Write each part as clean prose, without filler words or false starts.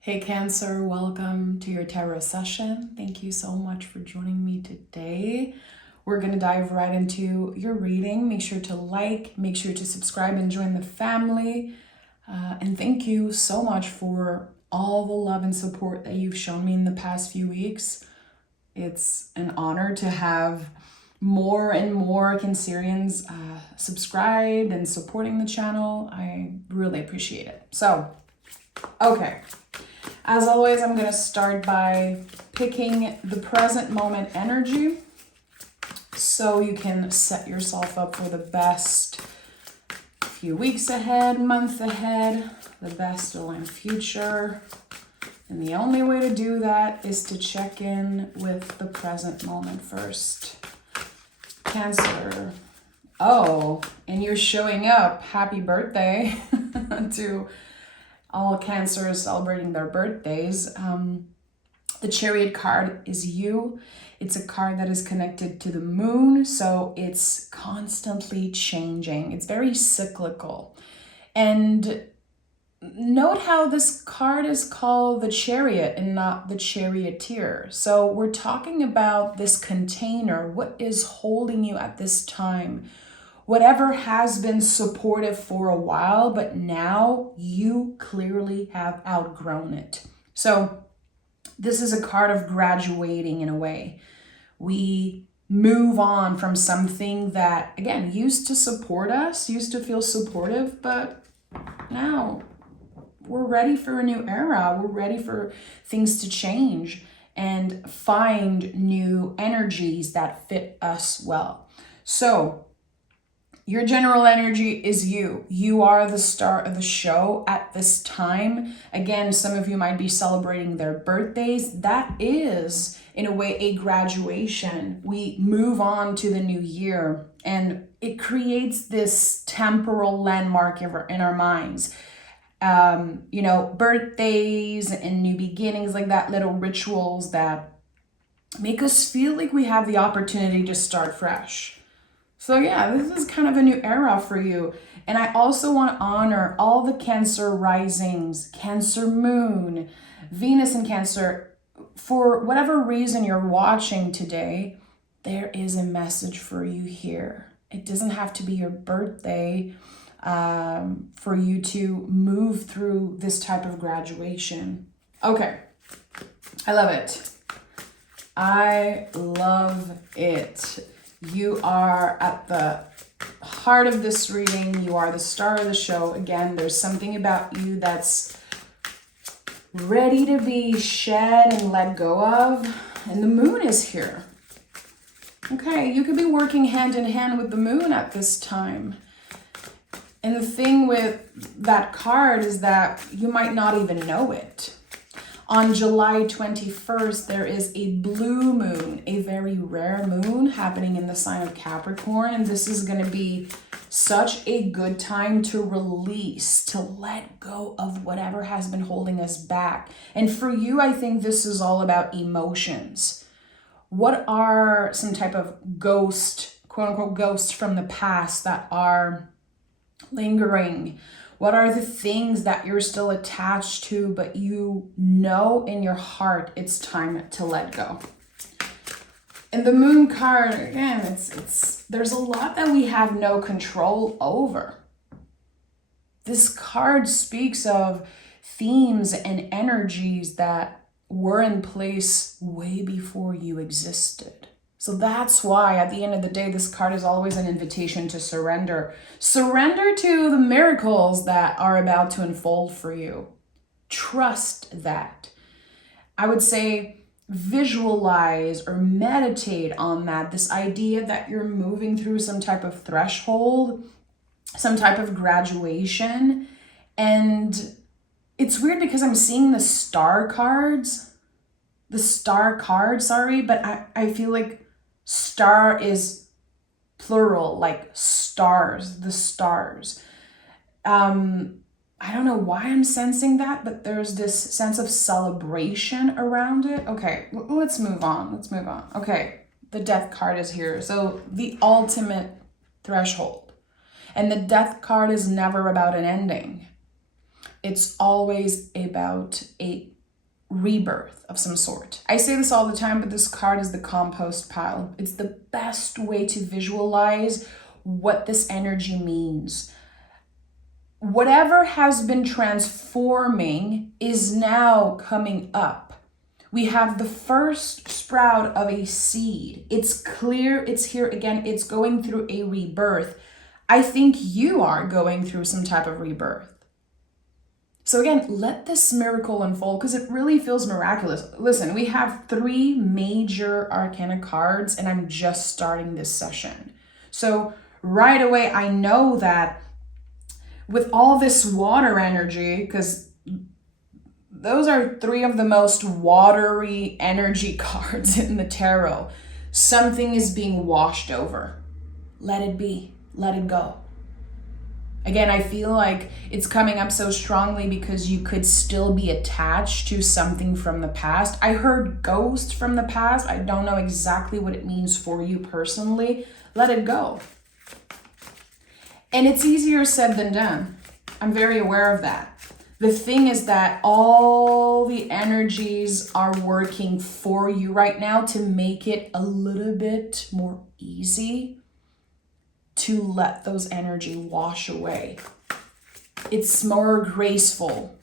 Hey Cancer, welcome to your tarot session. Thank you so much for joining me today. We're going to dive right into your reading. Make sure to make sure to subscribe and join the family. And thank you so much for all the love and support that you've shown me in the past few weeks. It's an honor to have more and more Cancerians subscribed and supporting the channel. I really appreciate it. So, okay. As always, I'm going to start by picking the present moment energy so you can set yourself up for the best few weeks ahead, month ahead, the best aligned future. And the only way to do that is to check in with the present moment first. Cancer. Oh, and you're showing up. Happy birthday to all Cancers celebrating their birthdays. The Chariot card is you. It's a card that is connected to the moon, so it's constantly changing. It's very cyclical. And note how this card is called the Chariot and not the Charioteer. So we're talking about this container. What is holding you at this time? Whatever has been supportive for a while, but now you clearly have outgrown it. So this is a card of graduating in a way. We move on from something that, again, used to support us, used to feel supportive, but now we're ready for a new era. We're ready for things to change and find new energies that fit us well. So your general energy is you. You are the star of the show at this time. Again, some of you might be celebrating their birthdays. That is, in a way, a graduation. We move on to the new year, and it creates this temporal landmark in our minds. Birthdays and new beginnings, like that, little rituals that make us feel like we have the opportunity to start fresh. So yeah, this is kind of a new era for you. And I also want to honor all the Cancer risings, Cancer moon, Venus in Cancer. For whatever reason you're watching today, there is a message for you here. It doesn't have to be your birthday for you to move through this type of graduation. Okay, I love it. I love it. You are at the heart of this reading. You are the star of the show. Again, there's something about you that's ready to be shed and let go of. And the moon is here. Okay, you could be working hand in hand with the moon at this time. And the thing with that card is that you might not even know it. On July 21st, there is a blue moon, a very rare moon happening in the sign of Capricorn. And this is going to be such a good time to release, to let go of whatever has been holding us back. And for you, I think this is all about emotions. What are some type of ghost, quote unquote, ghosts from the past that are lingering? What are the things that you're still attached to, but you know in your heart it's time to let go? And the moon card, again, there's a lot that we have no control over. This card speaks of themes and energies that were in place way before you existed. So that's why at the end of the day, this card is always an invitation to surrender. Surrender to the miracles that are about to unfold for you. Trust that. I would say visualize or meditate on that. This idea that you're moving through some type of threshold, some type of graduation. And it's weird because I'm seeing the star cards. But I feel like star is plural, like stars, the stars. I don't know why I'm sensing that, but there's this sense of celebration around it. Okay, let's move on. Okay, the death card is here. So the ultimate threshold. And the death card is never about an ending. It's always about a rebirth of some sort. I say this all the time, but this card is the compost pile. It's the best way to visualize what this energy means. Whatever has been transforming is now coming up. We have the first sprout of a seed. It's clear, it's here again, it's going through a rebirth. I think you are going through some type of rebirth. So again, let this miracle unfold because it really feels miraculous. Listen, we have 3 major arcana cards and I'm just starting this session. So right away, I know that with all this water energy, because those are 3 of the most watery energy cards in the tarot, something is being washed over. Let it be. Let it go. Again, I feel like it's coming up so strongly because you could still be attached to something from the past. I heard ghost from the past. I don't know exactly what it means for you personally. Let it go. And it's easier said than done. I'm very aware of that. The thing is that all the energies are working for you right now to make it a little bit more easy to let those energy wash away. It's more graceful.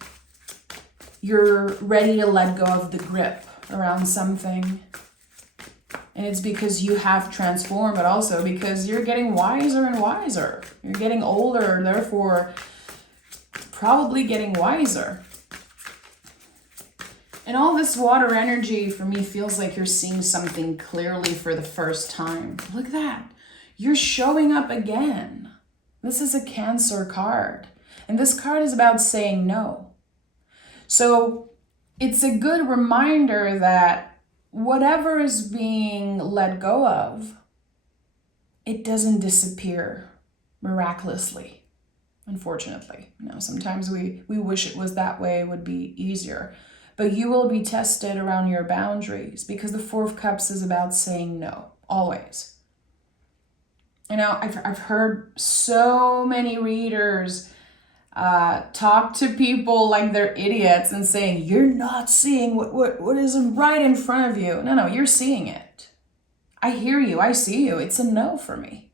You're ready to let go of the grip around something. And it's because you have transformed, but also because you're getting wiser and wiser. You're getting older, therefore probably getting wiser. And all this water energy for me feels like you're seeing something clearly for the first time. Look at that. You're showing up again. This is a Cancer card. And this card is about saying no. So it's a good reminder that whatever is being let go of, it doesn't disappear miraculously, unfortunately. You know, sometimes we wish it was that way, it would be easier. But you will be tested around your boundaries because the 4 of Cups is about saying no, always. You know, I've heard so many readers talk to people like they're idiots and saying, you're not seeing what is right in front of you. No, you're seeing it. I hear you. I see you. It's a no for me.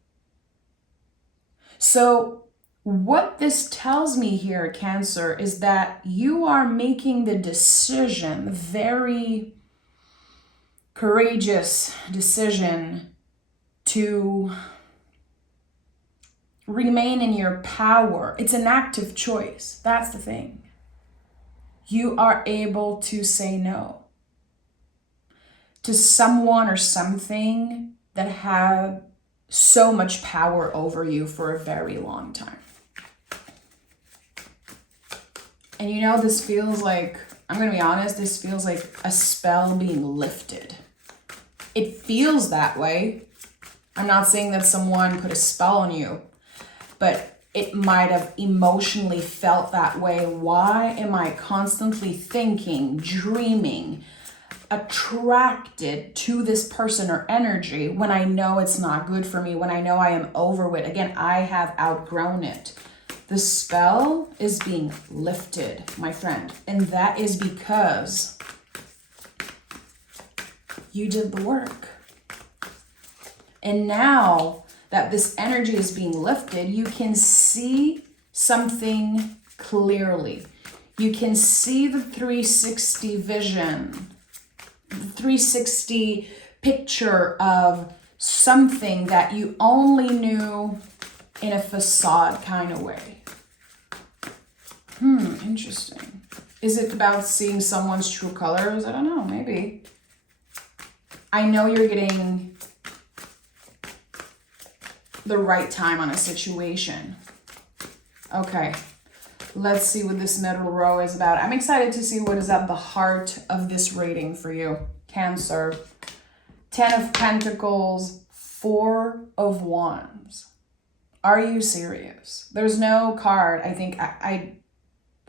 So what this tells me here, Cancer, is that you are making the decision, the very courageous decision to remain in your power. It's an active choice. That's the thing. You are able to say no to someone or something that had so much power over you for a very long time. And you know, this feels like, I'm going to be honest, this feels like a spell being lifted. It feels that way. I'm not saying that someone put a spell on you, but it might have emotionally felt that way. Why am I constantly thinking, dreaming, attracted to this person or energy when I know it's not good for me, when I know I am over it? Again, I have outgrown it. The spell is being lifted, my friend. And that is because you did the work. And now that this energy is being lifted, you can see something clearly. You can see the 360 vision, the 360 picture of something that you only knew in a facade kind of way. Interesting. Is it about seeing someone's true colors? I don't know, maybe. I know you're getting the right time on a situation. Okay, let's see what this middle row is about. I'm excited to see what is at the heart of this reading for you, Cancer. 10 of Pentacles, 4 of Wands. Are you serious? There's no card I think I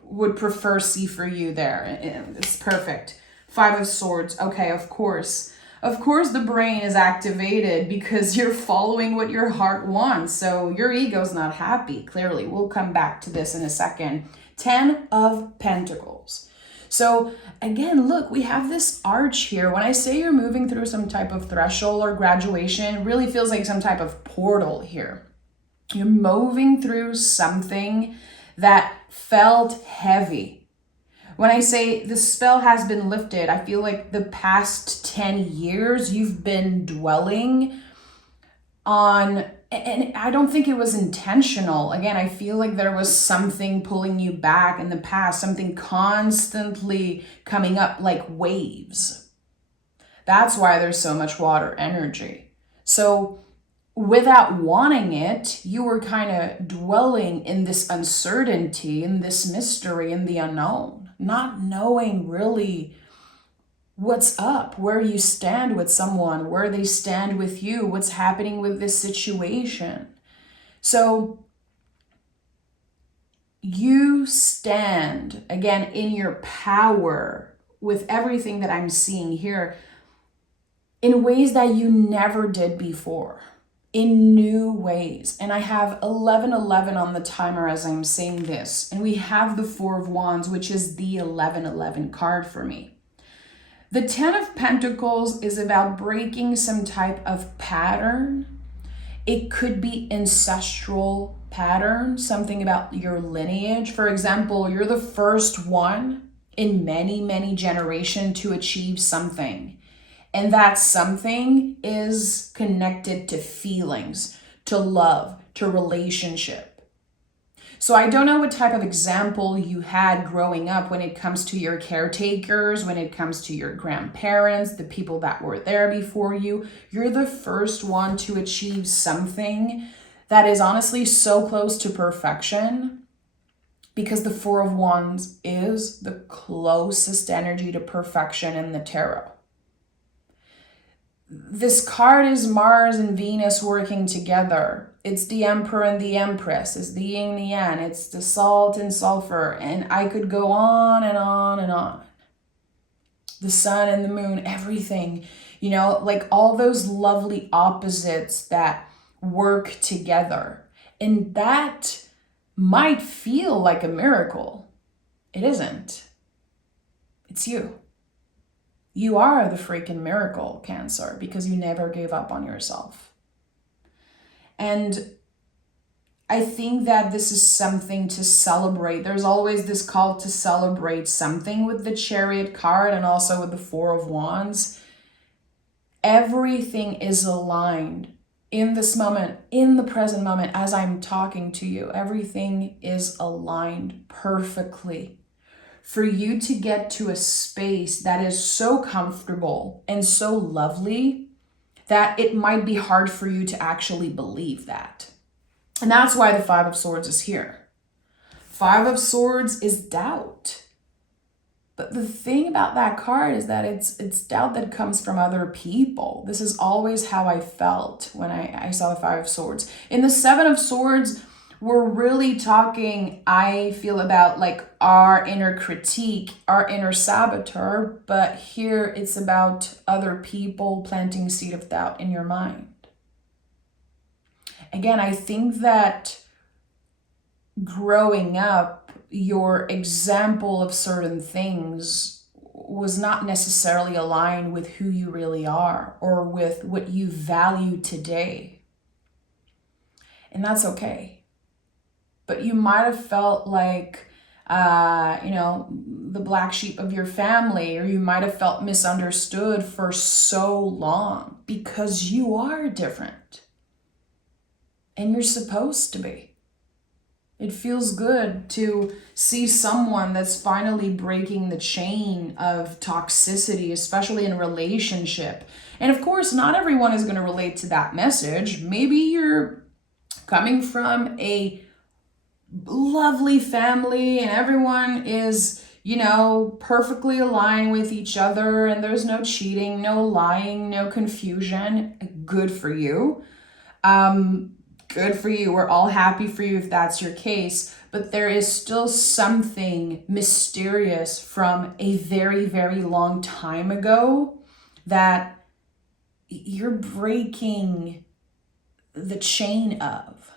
would prefer see for you there. It's perfect. 5 of Swords. Okay, of course. Of course the brain is activated because you're following what your heart wants. So your ego's not happy, clearly. We'll come back to this in a second. 10 of Pentacles. So again, look, we have this arch here. When I say you're moving through some type of threshold or graduation, it really feels like some type of portal here. You're moving through something that felt heavy. When I say the spell has been lifted, I feel like the past 10 years you've been dwelling on, and I don't think it was intentional. Again, I feel like there was something pulling you back in the past, something constantly coming up like waves. That's why there's so much water energy. So without wanting it, you were kind of dwelling in this uncertainty, in this mystery, in the unknown, not knowing really what's up, where you stand with someone, where they stand with you, what's happening with this situation. So you stand, again, in your power with everything that I'm seeing here in ways that you never did before, in new ways. And I have 1111 on the timer as I'm saying this. And we have the Four of Wands, which is the 1111 card for me. The 10 of Pentacles is about breaking some type of pattern. It could be ancestral pattern, something about your lineage. For example, you're the first one in many, many generations to achieve something. And that something is connected to feelings, to love, to relationship. So I don't know what type of example you had growing up when it comes to your caretakers, when it comes to your grandparents, the people that were there before you. You're the first one to achieve something that is honestly so close to perfection, because the Four of Wands is the closest energy to perfection in the tarot. This card is Mars and Venus working together. It's the Emperor and the Empress. It's the yin and the yang. It's the salt and sulfur. And I could go on and on and on. The sun and the moon, everything. You know, like all those lovely opposites that work together. And that might feel like a miracle. It isn't. It's you. You are the freaking miracle, Cancer, because you never gave up on yourself. And I think that this is something to celebrate. There's always this call to celebrate something with the Chariot card and also with the Four of Wands. Everything is aligned in this moment, in the present moment, as I'm talking to you. Everything is aligned perfectly for you to get to a space that is so comfortable and so lovely that it might be hard for you to actually believe that. And that's why the Five of Swords is here. Five of Swords is doubt. But the thing about that card is that it's doubt that comes from other people. This is always how I felt when I saw the Five of Swords. In the Seven of Swords, we're really talking, I feel, about like our inner critique, our inner saboteur, but here it's about other people planting seed of doubt in your mind. Again, I think that growing up, your example of certain things was not necessarily aligned with who you really are or with what you value today. And that's okay. But you might have felt like, the black sheep of your family, or you might have felt misunderstood for so long because you are different. And you're supposed to be. It feels good to see someone that's finally breaking the chain of toxicity, especially in a relationship. And of course, not everyone is going to relate to that message. Maybe you're coming from a lovely family and everyone is, perfectly aligned with each other and there's no cheating, no lying, no confusion. Good for you. Good for you. We're all happy for you if that's your case. But there is still something mysterious from a very, very long time ago that you're breaking the chain of.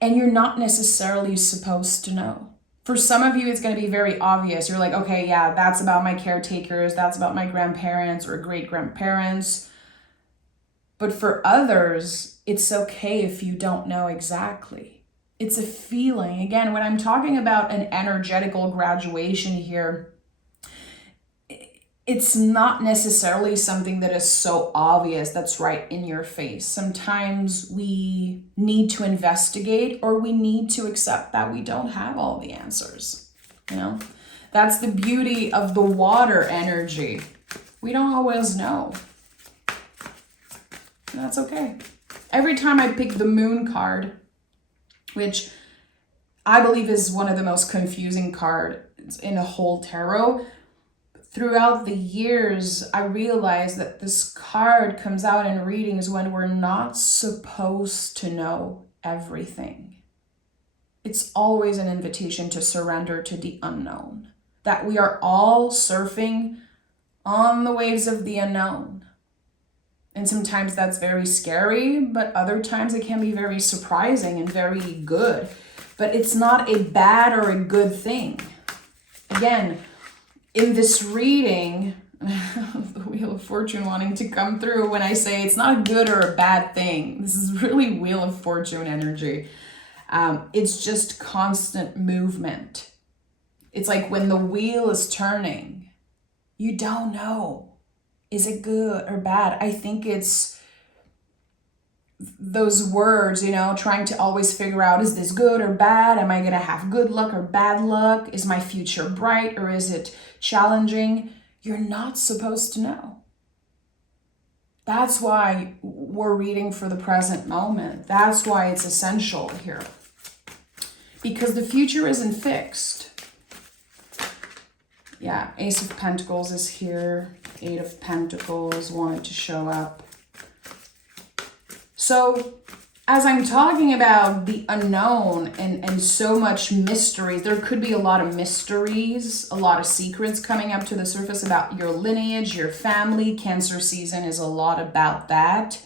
And you're not necessarily supposed to know. For some of you, it's going to be very obvious. You're like, okay, yeah, that's about my caretakers. That's about my grandparents or great-grandparents. But for others, it's okay if you don't know exactly. It's a feeling. Again, when I'm talking about an energetical graduation here, it's not necessarily something that is so obvious that's right in your face. Sometimes we need to investigate, or we need to accept that we don't have all the answers. You know, that's the beauty of the water energy. We don't always know. And that's okay. Every time I pick the moon card, which I believe is one of the most confusing cards in the whole tarot, throughout the years, I realized that this card comes out in readings when we're not supposed to know everything. It's always an invitation to surrender to the unknown, that we are all surfing on the waves of the unknown. And sometimes that's very scary, but other times it can be very surprising and very good. But it's not a bad or a good thing. Again, in this reading, the Wheel of Fortune wanting to come through when I say it's not a good or a bad thing. This is really Wheel of Fortune energy. It's just constant movement. It's like when the wheel is turning, you don't know. Is it good or bad? I think it's those words, you know, trying to always figure out, is this good or bad? Am I going to have good luck or bad luck? Is my future bright or is it challenging? You're not supposed to know. That's why we're reading for the present moment. That's why it's essential here. Because the future isn't fixed. Yeah, Ace of Pentacles is here. Eight of Pentacles wanted to show up. So as I'm talking about the unknown and so much mystery, there could be a lot of mysteries, a lot of secrets coming up to the surface about your lineage, your family. Cancer season is a lot about that.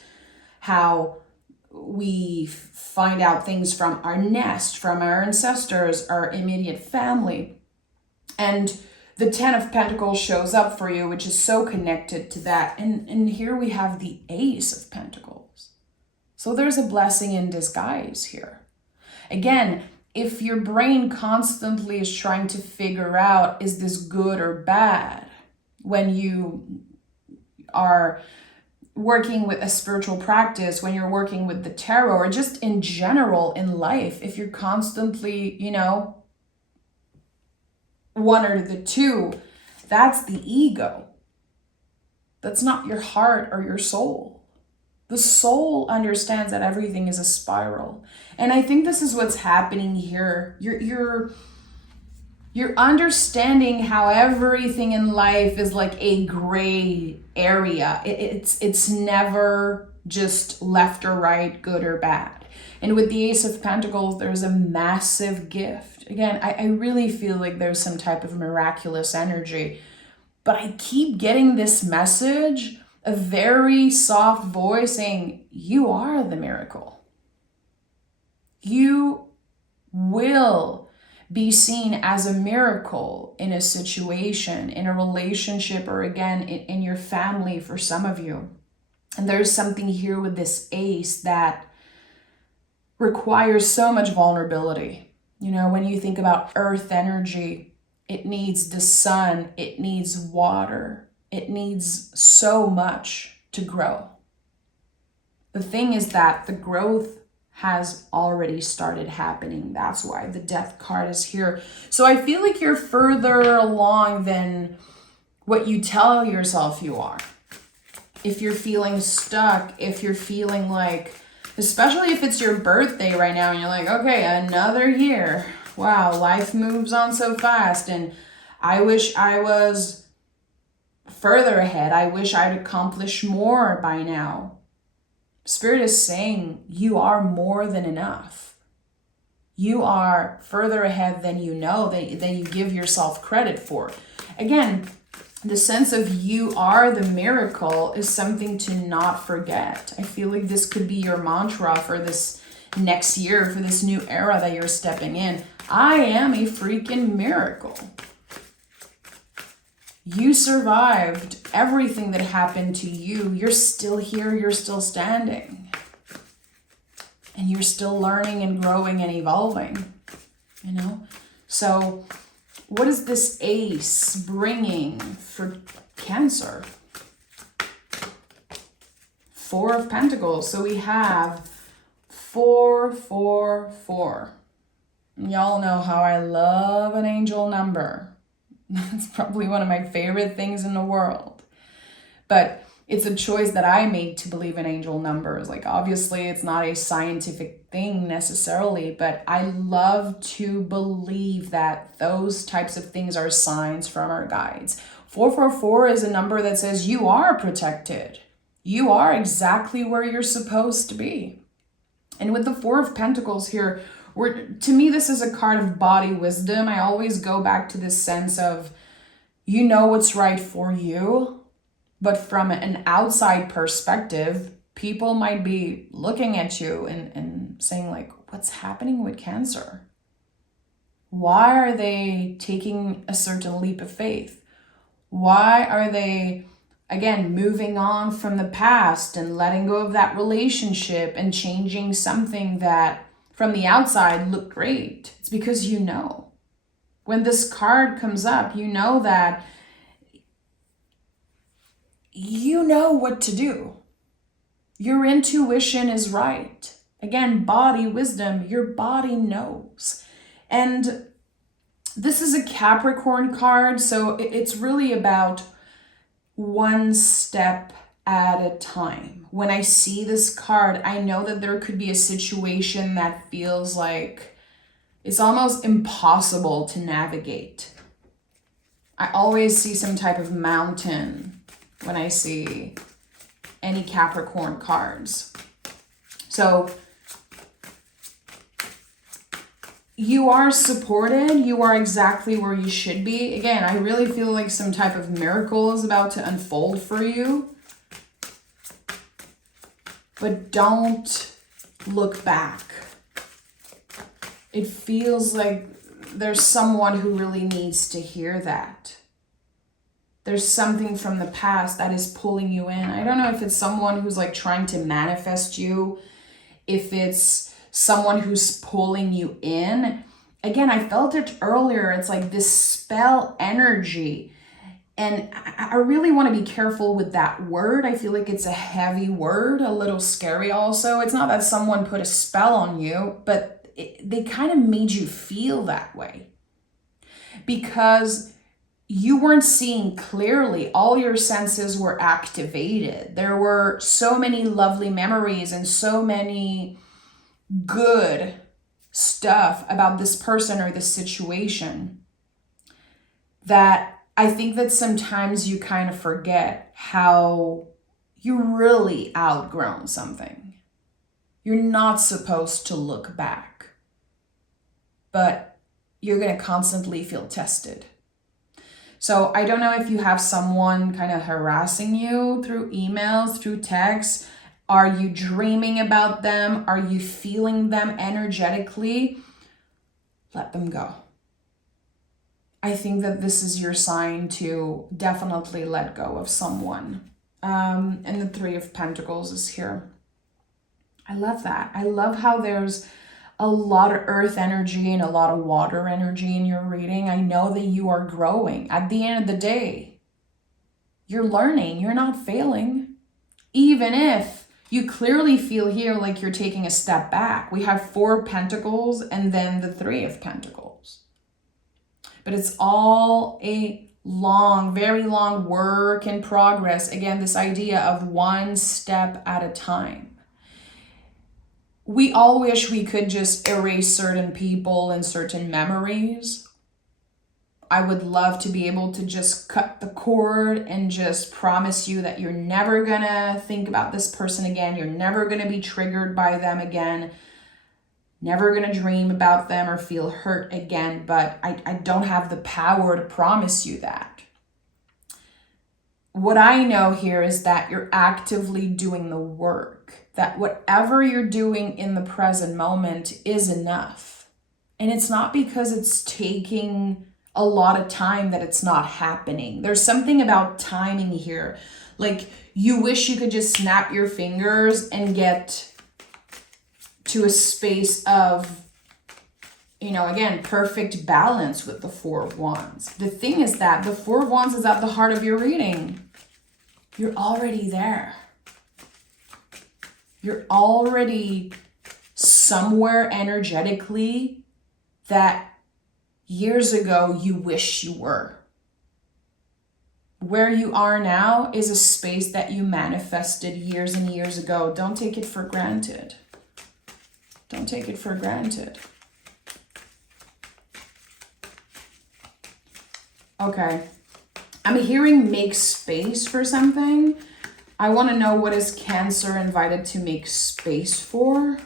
How we find out things from our nest, from our ancestors, our immediate family. And the Ten of Pentacles shows up for you, which is so connected to that. And here we have the Ace of Pentacles. So there's a blessing in disguise here. Again, if your brain constantly is trying to figure out, is this good or bad? When you are working with a spiritual practice, when you're working with the tarot, or just in general in life, if you're constantly, you know, one or the two, that's the ego. That's not your heart or your soul. The soul understands that everything is a spiral. And I think this is what's happening here. You're understanding how everything in life is like a gray area. It's never just left or right, good or bad. And with the Ace of Pentacles, there's a massive gift. Again, I really feel like there's some type of miraculous energy. But I keep getting this message, a very soft voice saying, you are the miracle. You will be seen as a miracle in a situation, in a relationship, or again, in your family for some of you. And there's something here with this ace that requires so much vulnerability. You know, when you think about earth energy, it needs the sun, it needs water, it needs so much to grow. The thing is that the growth has already started happening. That's why the Death card is here. So I feel like you're further along than what you tell yourself you are. If you're feeling stuck, if you're feeling like, especially if it's your birthday right now and you're like, okay, another year. Wow, life moves on so fast and I wish I was further ahead. I wish I'd accomplished more by now. Spirit is saying you are more than enough. You are further ahead than you know, than you give yourself credit for. Again, the sense of you are the miracle is something to not forget. I feel like this could be your mantra for this next year, for this new era that you're stepping in. I am a freaking miracle. You survived everything that happened to you. You're still here. You're still standing. And you're still learning and growing and evolving, you know? So what is this ace bringing for Cancer? Four of Pentacles. So we have 4, 4, 4. Y'all know how I love an angel number. It's probably one of my favorite things in the world. But it's a choice that I made to believe in angel numbers. Like, obviously, it's not a scientific thing necessarily, but I love to believe that those types of things are signs from our guides. 444 is a number that says you are protected. You are exactly where you're supposed to be. And with the Four of Pentacles here, to me, this is a card of body wisdom. I always go back to this sense of, you know what's right for you, but from an outside perspective, people might be looking at you and saying like, what's happening with Cancer? Why are they taking a certain leap of faith? Why are they, again, moving on from the past and letting go of that relationship and changing something that from the outside looked great? It's because you know. When this card comes up, you know that you know what to do. Your intuition is right. Again, body wisdom, your body knows. And this is a Capricorn card, so it's really about one step at a time. When I see this card, I know that there could be a situation that feels like it's almost impossible to navigate. I always see some type of mountain when I see any Capricorn cards. So you are supported. You are exactly where you should be. Again, I really feel like some type of miracle is about to unfold for you. But don't look back. It feels like there's someone who really needs to hear that. There's something from the past that is pulling you in. I don't know if it's someone who's like trying to manifest you, if it's someone who's pulling you in. Again, I felt it earlier. It's like this spell energy. And I really want to be careful with that word. I feel like it's a heavy word, a little scary also. It's not that someone put a spell on you, but they kind of made you feel that way. Because you weren't seeing clearly. All your senses were activated. There were so many lovely memories and so many good stuff about this person or this situation that I think that sometimes you kind of forget how you really outgrown something. You're not supposed to look back, but you're going to constantly feel tested. So I don't know if you have someone kind of harassing you through emails, through texts. Are you dreaming about them? Are you feeling them energetically? Let them go. I think that this is your sign to definitely let go of someone. And the Three of Pentacles is here. I love that. I love how there's a lot of earth energy and a lot of water energy in your reading. I know that you are growing. At the end of the day, you're learning. You're not failing. Even if you clearly feel here like you're taking a step back. We have Four Pentacles and then the Three of Pentacles. But it's all a long, very long work in progress. Again, this idea of one step at a time. We all wish we could just erase certain people and certain memories. I would love to be able to just cut the cord and just promise you that you're never gonna think about this person again. You're never gonna be triggered by them again. Never gonna dream about them or feel hurt again. But I don't have the power to promise you that. What I know here is that you're actively doing the work. That whatever you're doing in the present moment is enough. And it's not because it's taking a lot of time that it's not happening. There's something about timing here. Like, you wish you could just snap your fingers and get to a space of, you know, again, perfect balance with the Four of Wands. The thing is that the Four of Wands is at the heart of your reading. You're already there. You're already somewhere energetically that years ago you wish you were. Where you are now is a space that you manifested years and years ago. Don't take it for granted. Don't take it for granted. Okay. I'm hearing make space for something. I want to know, what is Cancer invited to make space for?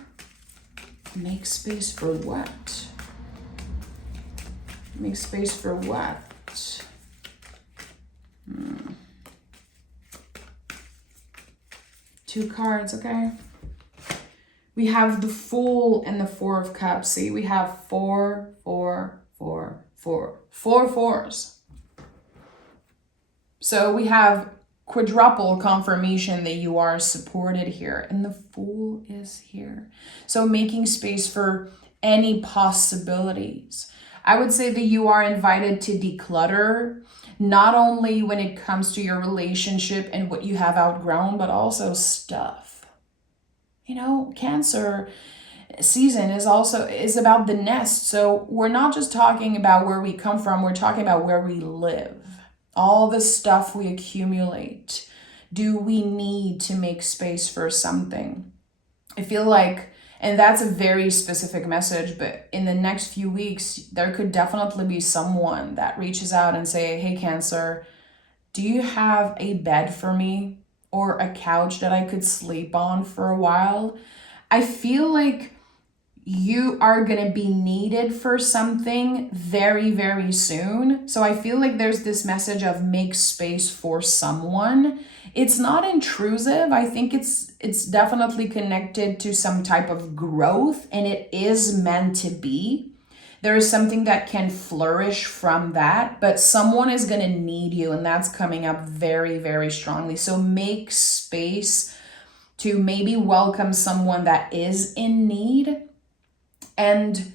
Make space for what? Make space for what? Two cards, okay? We have the Fool and the Four of Cups. See, we have four fours. So we have quadruple confirmation that you are supported here, and the Fool is here. So making space for any possibilities. I would say that you are invited to declutter, not only when it comes to your relationship and what you have outgrown, but also stuff. You know, Cancer season is about the nest. So we're not just talking about where we come from, we're talking about where we live. All the stuff we accumulate. Do we need to make space for something? I feel like, and that's a very specific message, but in the next few weeks, there could definitely be someone that reaches out and say, hey, Cancer, do you have a bed for me or a couch that I could sleep on for a while? I feel like you are going to be needed for something very, very soon. So I feel like there's this message of make space for someone. It's not intrusive. I think it's definitely connected to some type of growth, and it is meant to be. There is something that can flourish from that, but someone is going to need you, and that's coming up very, very strongly. So make space to maybe welcome someone that is in need. And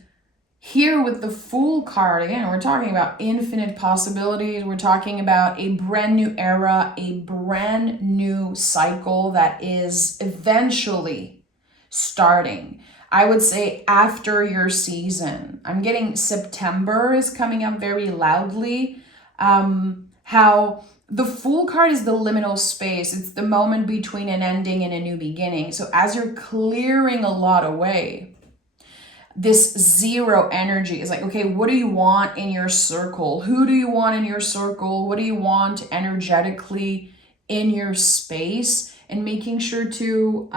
here with the Fool card, again, we're talking about infinite possibilities. We're talking about a brand new era, a brand new cycle that is eventually starting. I would say after your season. I'm getting September is coming up very loudly. How the Fool card is the liminal space. It's the moment between an ending and a new beginning. So as you're clearing a lot away, this zero energy is like, okay, what do you want in your circle? Who do you want in your circle? What do you want energetically in your space? And making sure to,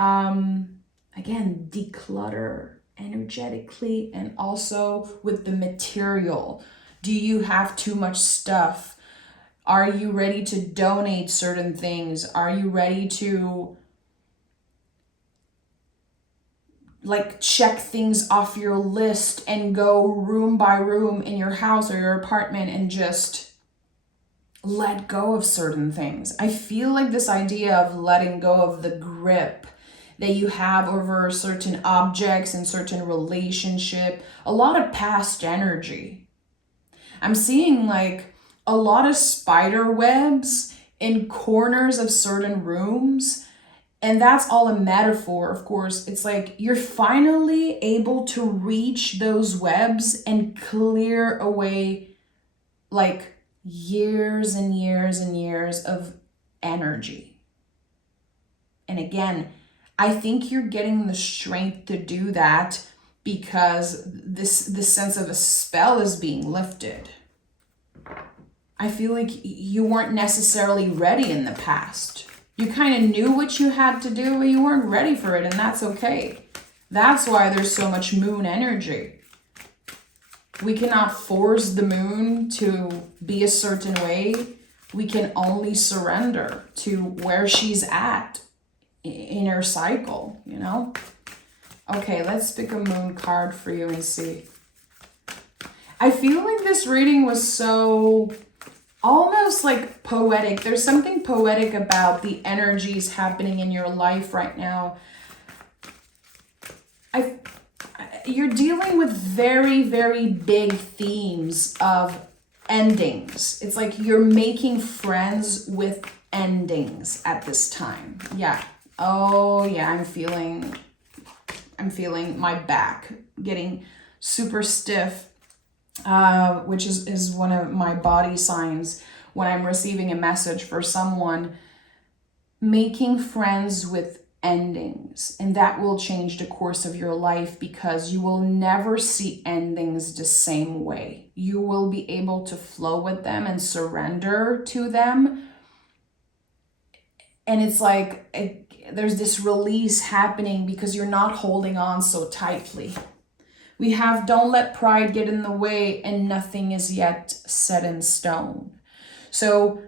again, declutter energetically and also with the material. Do you have too much stuff? Are you ready to donate certain things? Are you ready to like check things off your list and go room by room in your house or your apartment and just let go of certain things? I feel like this idea of letting go of the grip that you have over certain objects and certain relationship, a lot of past energy. I'm seeing like a lot of spider webs in corners of certain rooms. And that's all a metaphor, of course. It's like you're finally able to reach those webs and clear away like years and years and years of energy. And again, I think you're getting the strength to do that because this sense of a spell is being lifted. I feel like you weren't necessarily ready in the past. You kind of knew what you had to do, but you weren't ready for it, and that's okay. That's why there's so much moon energy. We cannot force the moon to be a certain way. We can only surrender to where she's at in her cycle, you know? Okay, let's pick a moon card for you and see. I feel like this reading was so almost like poetic. There's something poetic about the energies happening in your life right now. You're dealing with very, very big themes of endings. It's like you're making friends with endings at this time. Yeah. Oh yeah, I'm feeling my back getting super stiff, which is one of my body signs when I'm receiving a message for someone. Making friends with endings, and that will change the course of your life, because you will never see endings the same way. You will be able to flow with them and surrender to them. And it's like there's this release happening because you're not holding on so tightly. We have don't let pride get in the way, and nothing is yet set in stone. So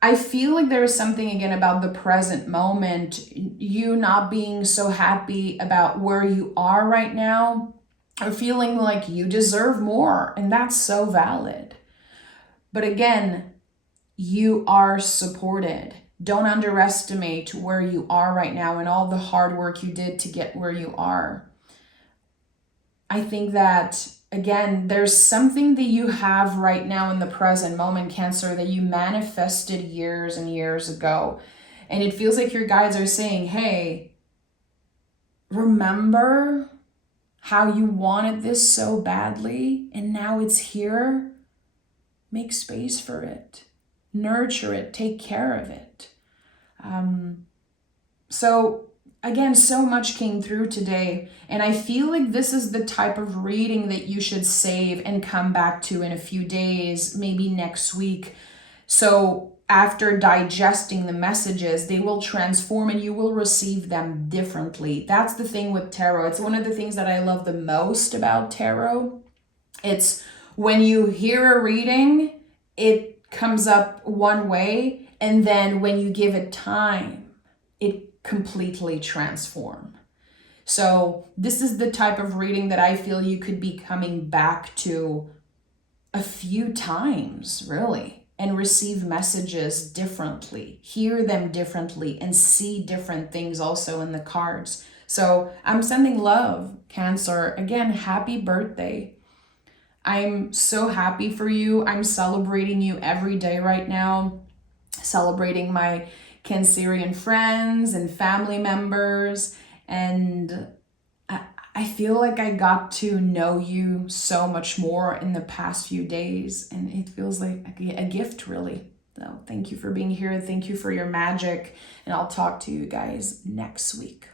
I feel like there is something again about the present moment, you not being so happy about where you are right now, or feeling like you deserve more, and that's so valid. But again, you are supported. Don't underestimate where you are right now and all the hard work you did to get where you are. I think that, again, there's something that you have right now in the present moment, Cancer, that you manifested years and years ago. And it feels like your guides are saying, hey, remember how you wanted this so badly and now it's here? Make space for it. Nurture it. Take care of it. So again, so much came through today, and I feel like this is the type of reading that you should save and come back to in a few days, maybe next week. So after digesting the messages, they will transform and you will receive them differently. That's the thing with tarot. It's one of the things that I love the most about tarot. It's when you hear a reading, it comes up one way, and then when you give it time, it completely transform. So this is the type of reading that I feel you could be coming back to a few times, really, and receive messages differently, hear them differently, and see different things also in the cards. So I'm sending love, Cancer. Again, happy birthday. I'm so happy for you. I'm celebrating you every day right now, celebrating my Cancerian friends and family members. And I feel like I got to know you so much more in the past few days, and it feels like a gift, really. So thank you for being here. Thank you for your magic, and I'll talk to you guys next week.